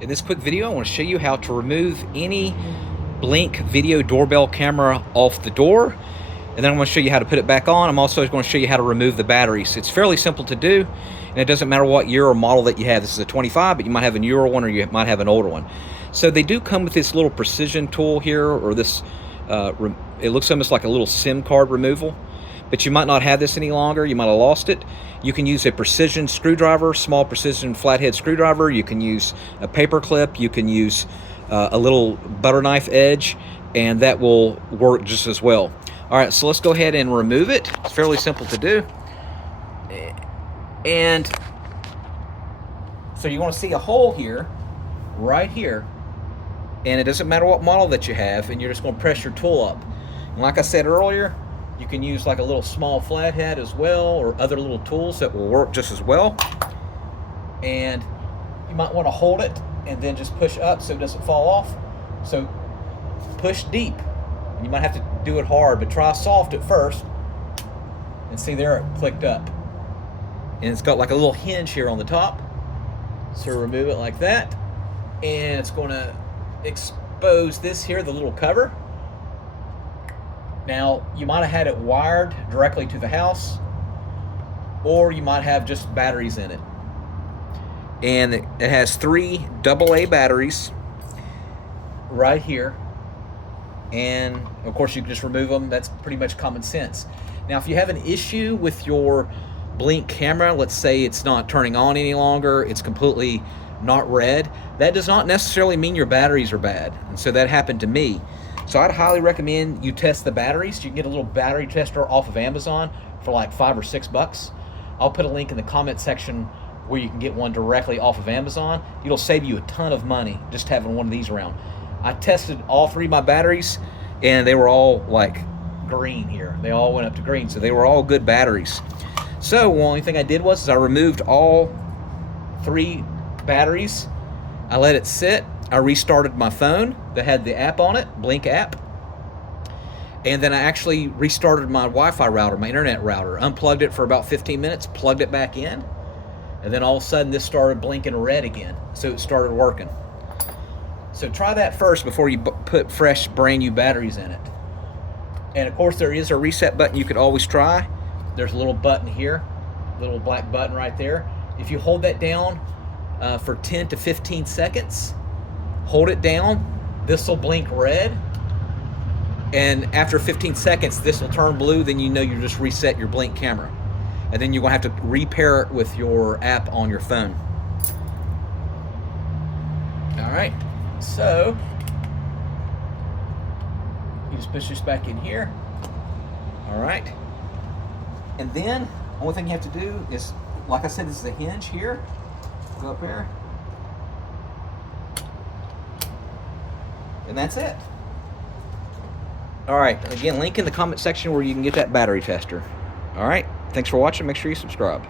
In this quick video, I want to show you how to remove any Blink Video Doorbell camera off the door. And then I'm going to show you how to put it back on. I'm also going to show you how to remove the batteries. It's fairly simple to do, and it doesn't matter what year or model that you have. This is a 25, but you might have a newer one or you might have an older one. So they do come with this little precision tool here, or this, it looks almost like a little SIM card removal. But you might not have this any longer. You might have lost it. You can use a precision screwdriver, small precision flathead screwdriver. You can use a paper clip. You can use a little butter knife edge, and that will work just as well. All right, so let's go ahead and remove it. It's fairly simple to do. And so you're going to see a hole here, right here, and it doesn't matter what model that you have, and you're just going to press your tool up. And like I said earlier, you can use like a little small flathead as well, or other little tools that will work just as well. And you might want to hold it and then just push up so it doesn't fall off. So push deep. You might have to do it hard, but try soft at first. And see there, it clicked up. And it's got like a little hinge here on the top. So remove it like that. And it's going to expose this here, the little cover. Now, you might have had it wired directly to the house, or you might have just batteries in it. And it has 3 AA batteries right here. And of course, you can just remove them. That's pretty much common sense. Now, if you have an issue with your Blink camera, let's say it's not turning on any longer, it's completely not red, that does not necessarily mean your batteries are bad. And so that happened to me. So I'd highly recommend you test the batteries. You can get a little battery tester off of Amazon for like $5 or $6. I'll put a link in the comment section where you can get one directly off of Amazon. It'll save you a ton of money just having one of these around. I tested all 3 of my batteries, and they were all like green here. They all went up to green, so they were all good batteries. So the only thing I did was I removed all 3 batteries. I let it sit. I restarted my phone that had the app on it, Blink app. And then I actually restarted my Wi-Fi router, my internet router, unplugged it for about 15 minutes, plugged it back in, and then all of a sudden this started blinking red again. So it started working. So try that first before you put fresh, brand new batteries in it. And of course there is a reset button you could always try. There's a little button here, little black button right there. If you hold that down for 10 to 15 seconds, hold it down, this will blink red, and after 15 seconds this will turn blue. Then you know you just reset your Blink camera, and then you're going to have to repair it with your app on your phone. Alright, so you just push this back in here. Alright, and then the only thing you have to do is, like I said, this is a hinge here. Go up here, and that's it. All right, again, link in the comment section where you can get that battery tester. All right, thanks for watching. Make sure you subscribe.